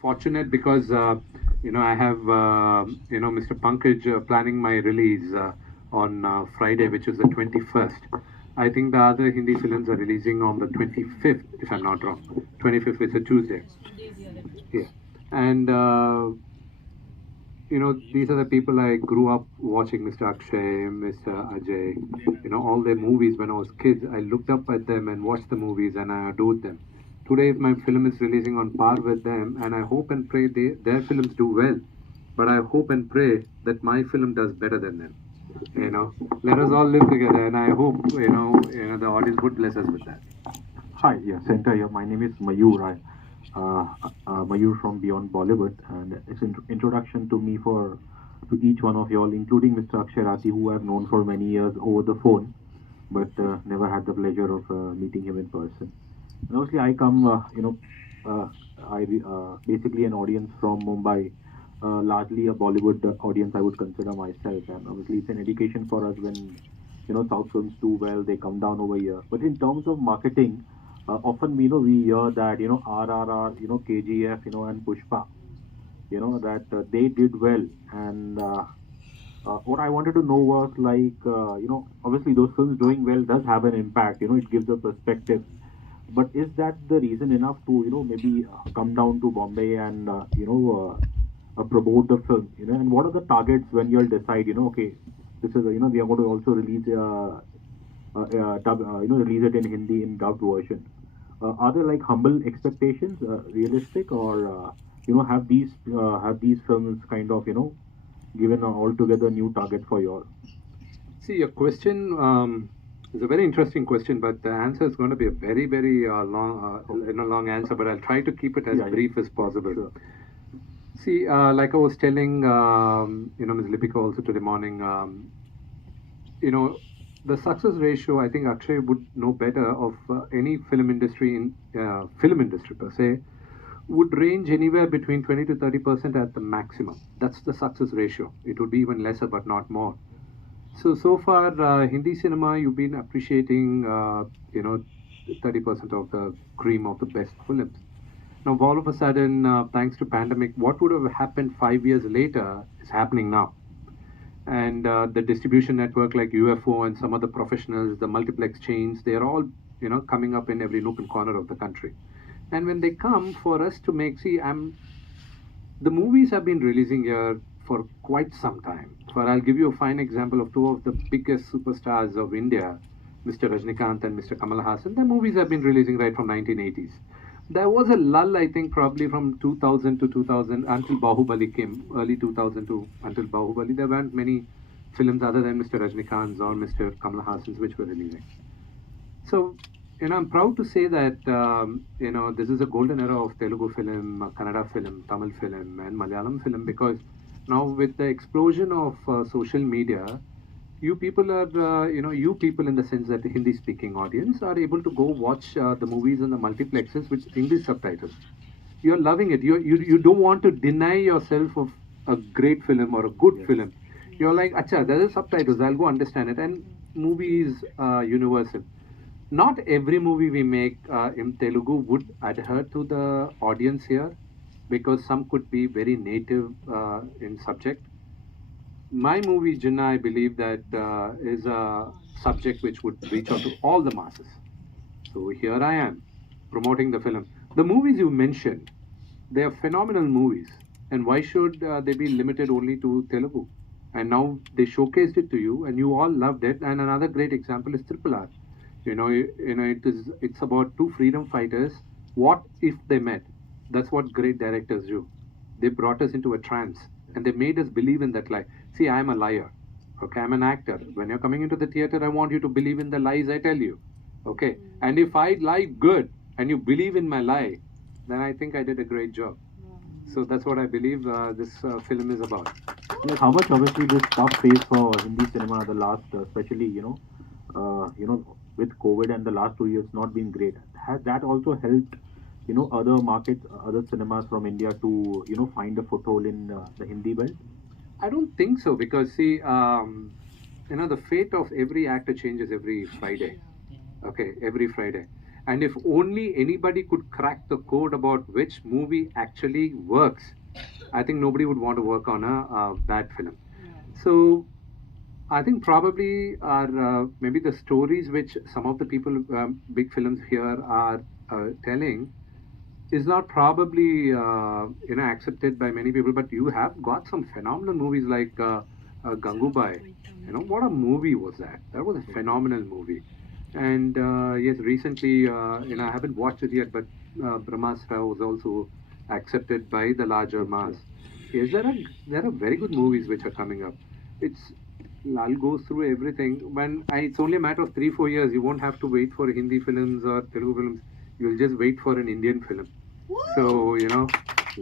fortunate because I have Mr. Pankaj planning my release on Friday, which is the 21st. I think the other Hindi films are releasing on the 25th, if I'm not wrong. 25th is a Tuesday. Yeah, and these are the people I grew up watching, Mr. Akshay, Mr. Ajay, all their movies when I was kids. I looked up at them and watched the movies and I adored them. Today, if my film is releasing on par with them, and I hope and pray their films do well, but I hope and pray that my film does better than them. Let us all live together, and I hope, the audience would bless us with that. Hi, yeah, Center here. My name is Mayur. Mayur from Beyond Bollywood, and it's an introduction to me to each one of y'all, including Mr. Akshay, who I've known for many years over the phone, but never had the pleasure of meeting him in person. And obviously, I come, basically an audience from Mumbai, largely a Bollywood audience. I would consider myself, and obviously, it's an education for us when South films do well, they come down over here. But in terms of marketing, often we hear that RRR, KGF, and Pushpa, that they did well, and what I wanted to know was like obviously those films doing well does have an impact. It gives a perspective. But is that the reason enough to maybe come down to Bombay and promote the film? And what are the targets when you'll decide? Okay, this is we are going to also release release it in Hindi in dubbed version. Are there like humble expectations, realistic, or have these films kind of given an altogether new target for you all? See, your question is a very interesting question, but the answer is going to be a very, very long answer. But I'll try to keep it as brief as possible. Sure. See, like I was telling, Ms. Lipika also today morning, the success ratio, I think Akshay would know better of any film industry per se, would range anywhere between 20 to 30% at the maximum. That's the success ratio. It would be even lesser, but not more. So far, Hindi cinema, you've been appreciating, 30% of the cream of the best films. Now, all of a sudden, thanks to pandemic, what would have happened 5 years later is happening now. And the distribution network like UFO and some other professionals, the multiplex chains, they're all, coming up in every nook and corner of the country. And when they come for us to make, the movies have been releasing here for quite some time. I'll give you a fine example of two of the biggest superstars of India, Mr. Rajnikant and Mr. Kamal Hassan. The movies have been releasing right from 1980s. There was a lull, I think, probably from 2000 to 2000 until Bahubali came, early 2000 to until Bahubali. There weren't many films other than Mr. Rajnikant's or Mr. Kamal Hassan's which were releasing. So, I'm proud to say that, this is a golden era of Telugu film, Kannada film, Tamil film, and Malayalam film, because now with the explosion of social media, you people are, you people in the sense that the Hindi-speaking audience are able to go watch the movies in the multiplexes with English subtitles. You're loving it. You don't want to deny yourself of a great film or a good film. You're like, acha, there are subtitles. I'll go understand it. And movie is universal. Not every movie we make in Telugu would adhere to the audience here, because some could be very native in subject. My movie Jinnah, I believe that is a subject which would reach out to all the masses. So here I am promoting the film. The movies you mentioned, they are phenomenal movies, and why should they be limited only to Telugu? And now they showcased it to you, and you all loved it. And another great example is Triple R. It's about two freedom fighters. What if they met? That's what great directors do. They brought us into a trance, and they made us believe in that lie. See, I'm a liar. Okay, I'm an actor. When you're coming into the theater, I want you to believe in the lies I tell you. Okay, and if I lie good and you believe in my lie, then I think I did a great job. So that's what I believe this film is about. Yes, how much obviously this tough phase for Hindi cinema, the last, especially with COVID and the last 2 years not been great. Has that also helped other markets, other cinemas from India to find a foothold in the Hindi belt? I don't think so, because see, the fate of every actor changes every Friday. Okay, every Friday. And if only anybody could crack the code about which movie actually works, I think nobody would want to work on a bad film. So I think probably are maybe the stories which some of the people, big films here are telling, is not probably accepted by many people. But you have got some phenomenal movies like Gangubai. What a movie was that? That was a phenomenal movie. And yes, recently I haven't watched it yet, but Brahmastra was also accepted by the larger mass. Yes, there are very good movies which are coming up. I'll go through everything. It's only a matter of 3-4 years. You won't have to wait for Hindi films or Telugu films. You'll just wait for an Indian film. So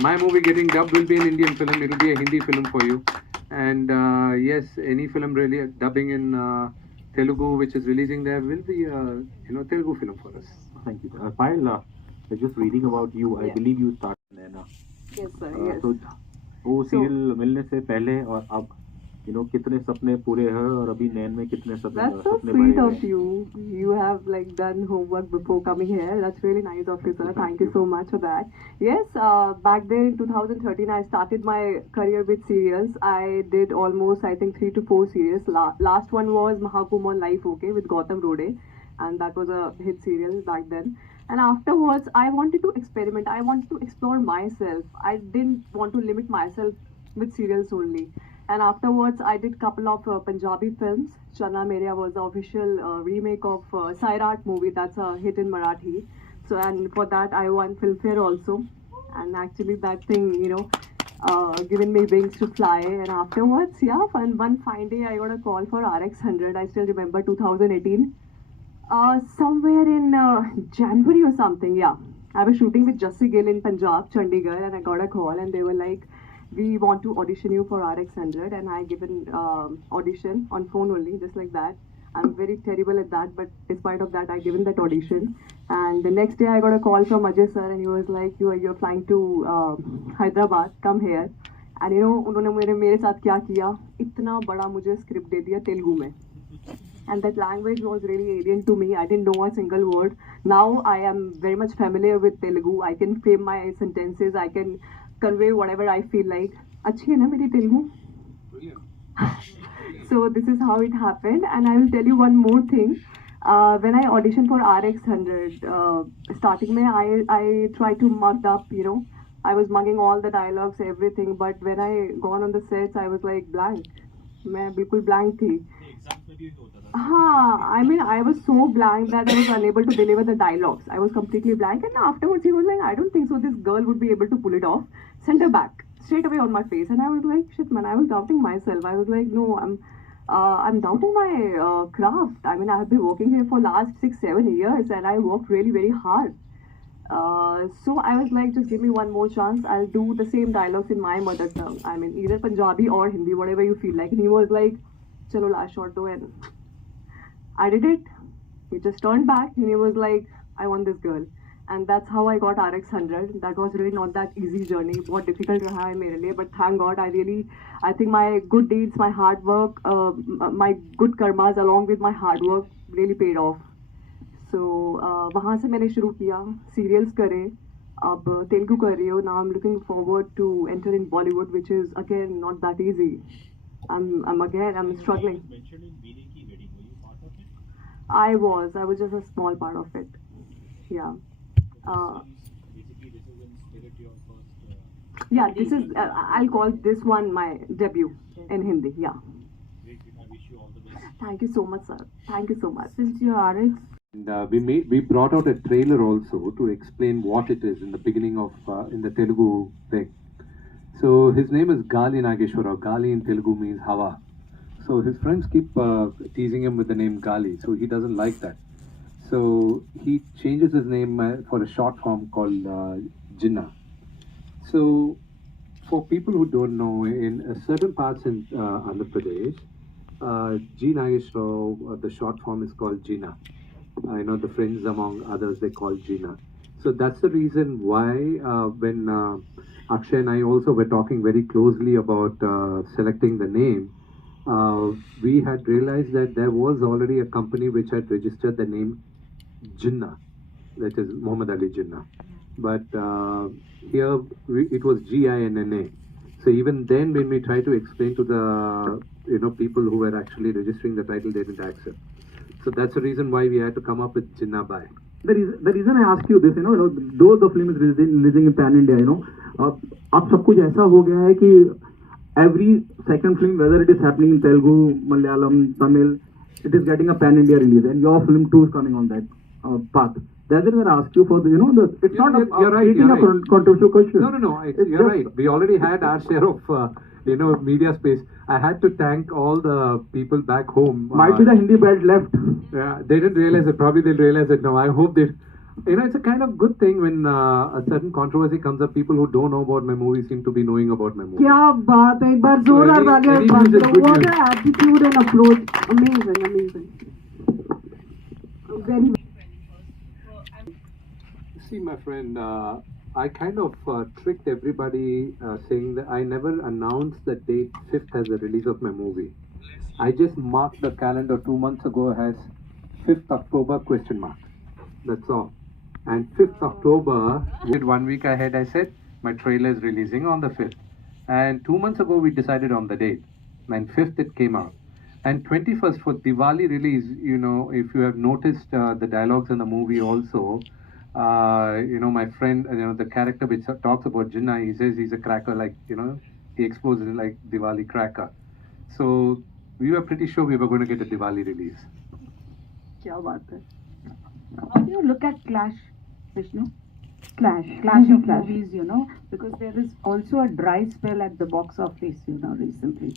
my movie getting dubbed will be an Indian film. It'll be a Hindi film for you. And yes, any film really dubbing in Telugu which is releasing there will be Telugu film for us. Thank you. Payel, just reading about you, I believe you started Naina. Yes, sir. Yes. तो वो serial मिलने से पहले और अब कितने सपने पूरे हैं और अभी नैन में कितने सपने That's so sweet of you. You have like done homework before coming here. That's really nice of you, sir. Thank you so much for that. Yes, back then in 2013, I started my career with serials. I did almost, I think, 3 to 4 series. Last one was Mahakum on Life OK with Gautam Rode, and that was a hit serial back then. And afterwards, I wanted to experiment. I wanted to explore myself. I didn't want to limit myself with serials only. And afterwards, I did couple of Punjabi films. Chana Meria was the official remake of Sairat movie. That's a hit in Marathi. So, and for that, I won Filmfare also. And actually, that thing, given me wings to fly. And afterwards, yeah, one fine day, I got a call for RX100. I still remember 2018. Somewhere in January or something, yeah. I was shooting with Jassi Gill in Punjab, Chandigarh, and I got a call, and they were like, we want to audition you for RX100, and I given audition on phone only, just like that. I'm very terrible at that, but despite of that, I given that audition. And the next day, I got a call from Ajay sir, and he was like, you're flying to Hyderabad, come here. And उन्होंने मेरे साथ क्या किया? इतना बड़ा मुझे script दे दिया तेलुगु में. And that language was really alien to me. I didn't know a single word. Now I am very much familiar with Telugu. I can frame my sentences. I can convey whatever I feel like. Achhi hai na meri Telugu? So this is how it happened. And I will tell you one more thing. When I auditioned for RX100, starting mein I tried to mug up, I was mugging all the dialogues, everything. But when I gone on the sets, I was like blank. मैं बिल्कुल blank थी. I mean, I was so blank that I was unable to deliver the dialogues. I was completely blank, and afterwards he was like, I don't think so this girl would be able to pull it off. Send her back straight away on my face. And I was like, shit man, I was doubting myself. I was like, no, I'm doubting my craft. I mean, I have been working here for last 6-7 years, and I worked really very hard. So I was like, just give me one more chance. I'll do the same dialogues in my mother tongue. I mean, either Punjabi or Hindi, whatever you feel like. And he was like, chalo last shot do, and I did it. He just turned back and he was like, I want this girl. And that's how I got RX100. That was really not that easy journey. बहुत difficult रहा है मेरे लिए. But thank God, I think my good deeds, my hard work, my good karmas along with my hard work really paid off. So वहाँ से मैंने शुरू किया. Serials करे. अब तेलुगु कर रही हूँ. Now I'm looking forward to enter in Bollywood, which is again not that easy. I'm struggling. You mentioned in Beanie Ki wedding, were you part of it? I was just a small part of it. Yeah. Basically, this is in spirit your first. Yeah, this is, I'll call this one my debut in Hindi. Yeah. Great, I wish you all the best. Thank you so much, sir. Thank you so much. Since you are RX, And we brought out a trailer also to explain what it is in the beginning of in the Telugu thing. So his name is Gali Nageshwara. Gali in Telugu means Hava. So his friends keep teasing him with the name Gali. So he doesn't like that. So he changes his name for a short form called Jinnah. So for people who don't know, in certain parts in Andhra Pradesh, G Nageshwara, the short form is called Jinnah. The friends among others they call Jinnah. So that's the reason why when Akshay and I also were talking very closely about selecting the name, we had realized that there was already a company which had registered the name Jinnah. that is Muhammad Ali Jinnah. But here it was Ginna. So even then, when we try to explain to the people who were actually registering the title, they didn't accept. So that's the reason why we had to come up with Jinnah Bhai. The reason I ask you this, though the film is releasing in pan India, अब सब कुछ ऐसा हो गया है कि every second film, whether it is happening in Telugu, Malayalam, Tamil, it is getting a pan India release, and your film too is coming on that path. That's why I ask you for the, it's not you're right, a controversial question. No, you're right. We already had our share of media space. I had to thank all the people back home. Might be the Hindi belt left. Yeah, they didn't realize it. Probably they'll realize it now. I hope they. It's a kind of good thing when a certain controversy comes up. People who don't know about my movie seem to be knowing about my movie. क्या बात है, एक बार जोरदार तालियां. What an attitude and approach. Amazing. Very. See, my friend, I kind of tricked everybody saying that I never announced the date 5th as the release of my movie. I just marked the calendar 2 months ago as 5th October ? That's all. And 5th October, 1 week ahead, I said my trailer is releasing on the 5th. And 2 months ago, we decided on the date. And 5th, it came out. And 21st for Diwali release, if you have noticed the dialogues in the movie also, my friend, the character which talks about Jinnah, he says he's a cracker, like, he explodes like Diwali cracker. So we were pretty sure we were going to get a Diwali release. क्या बात है. How do you look at Clash, Vishnu? Clash Of movies, because there is also a dry spell at the box office, recently.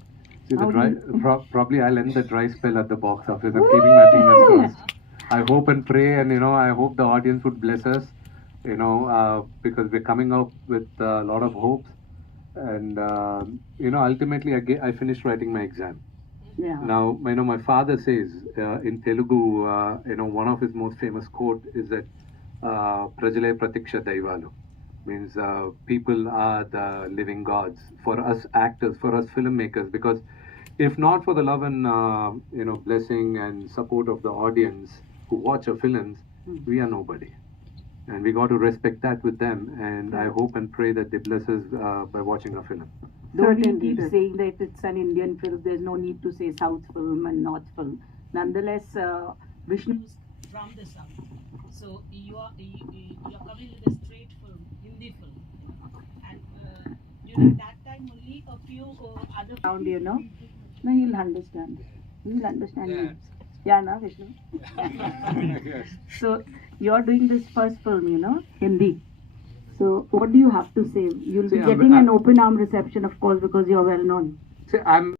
See, probably I'll end the dry spell at the box office. I'm keeping my fingers crossed. I hope and pray, and I hope the audience would bless us, because we're coming up with a lot of hopes, and ultimately I finished writing my exam. Yeah. Now, my father says in Telugu, one of his most famous quote is that Prajale Pratiksha Daivalu, means people are the living gods for us actors, for us filmmakers, because if not for the love and blessing and support of the audience who watch our films, we are nobody. And we got to respect that with them, and I hope and pray that they bless us by watching our film. Don't you keep saying that it's an Indian film, there's no need to say South film and North film. Nonetheless, Vishnu is from the South. So you are coming with a straight film, Hindi film. And during that time only a few other around, No, he'll understand. Me. Yeah, na, Vishnu? Yes. So, you're doing this first film, Hindi. So, what do you have to say? You'll be getting an open arm reception, of course, because you're well known. See, I'm